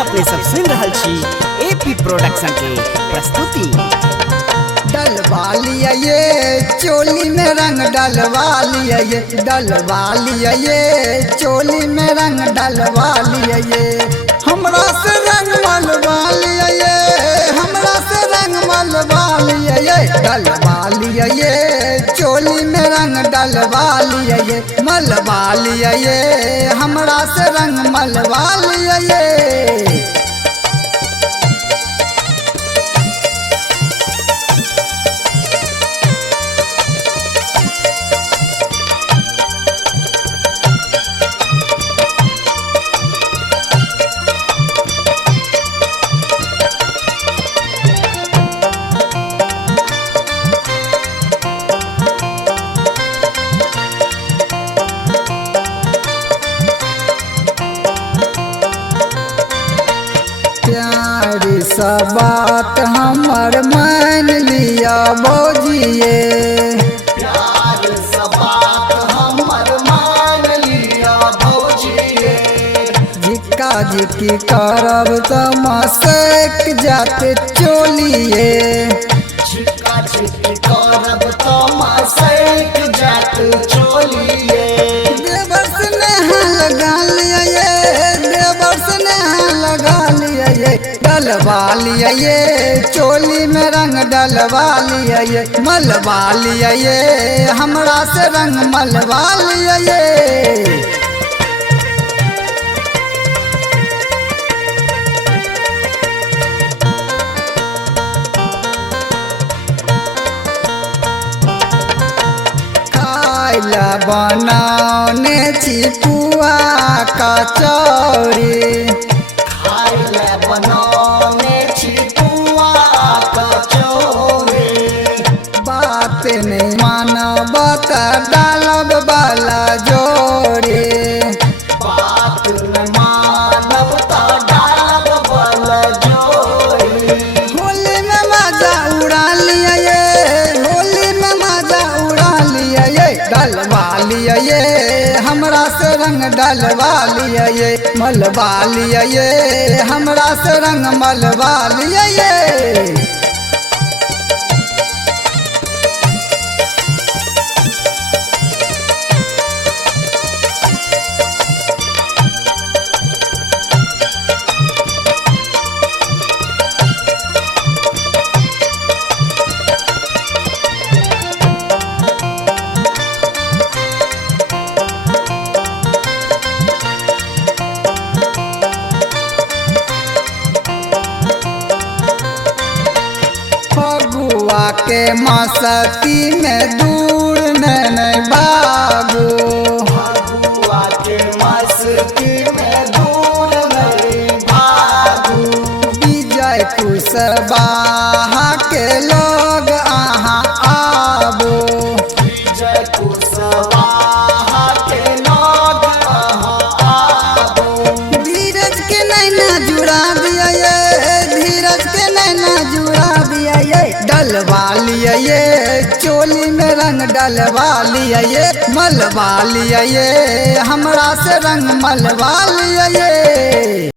अपने सब सुन रहल छी एपी प्रोडक्शन के प्रस्तुति। डलवा लिया ये चोली में रंग डलवा लिया ये, डलवा लिया ये चोली में रंग डलवा लिया ये, हमरा से रंग मलवा लिया ये, हमरा से रंग मलवा लिया ये, डलवा लिया ये चोली में रंग डलवा लिया ये, मलवा लिया ये, हमरा से रंग मलवा लिया ये। प्यारी सा बात हमर मान लिया भौजिए, प्यार सा बात हमर मान लिया भौजिए, जिक्का जिक्की करब तमसेक जाते चोलिए, छिक्का छिक्की करब तमसेक जात चोलिए, देवर से नेहा लगा लिया ये, देवर से नेहा लगा लिया ये, डलवा लिया ये चोली में रंग डलवा लिया ये, मलवा लिया ये, हमरा से रंग मलवा लिया ये। खाइला बनाने चिपुआ कचौरी, खाइले बनाने छिपुआ कचौरी, बात नहीं मानब त डालब वाला जोड़ी, बात न मानब त डालब वाला जोड़ी, होली में मजा उड़ा लिया ये, होली में मजा उड़ा लिया ये, डलवा लिया ये, हमरा से रंग डलवा लिया ये, मलवा लिया ये, हमरा से रंग मलवा लिया ये। फगुआ के मस्ती में दूर नहीं भागो, फगुआ के मस्ती में दूर नहीं भागू, विजय कुशवाहा के लोग अहाँ आबो, विजय कुशवाहा के लोग अहाँ आबो, धीरज के नैना जुड़ा दिया ये, धीरज के नैना जुड़ा दिया ये, डलवा लिया ये चोली में रंग डलवा लिया ये, मलवा लिया ये, हमरा से रंग मलवा लिया ये।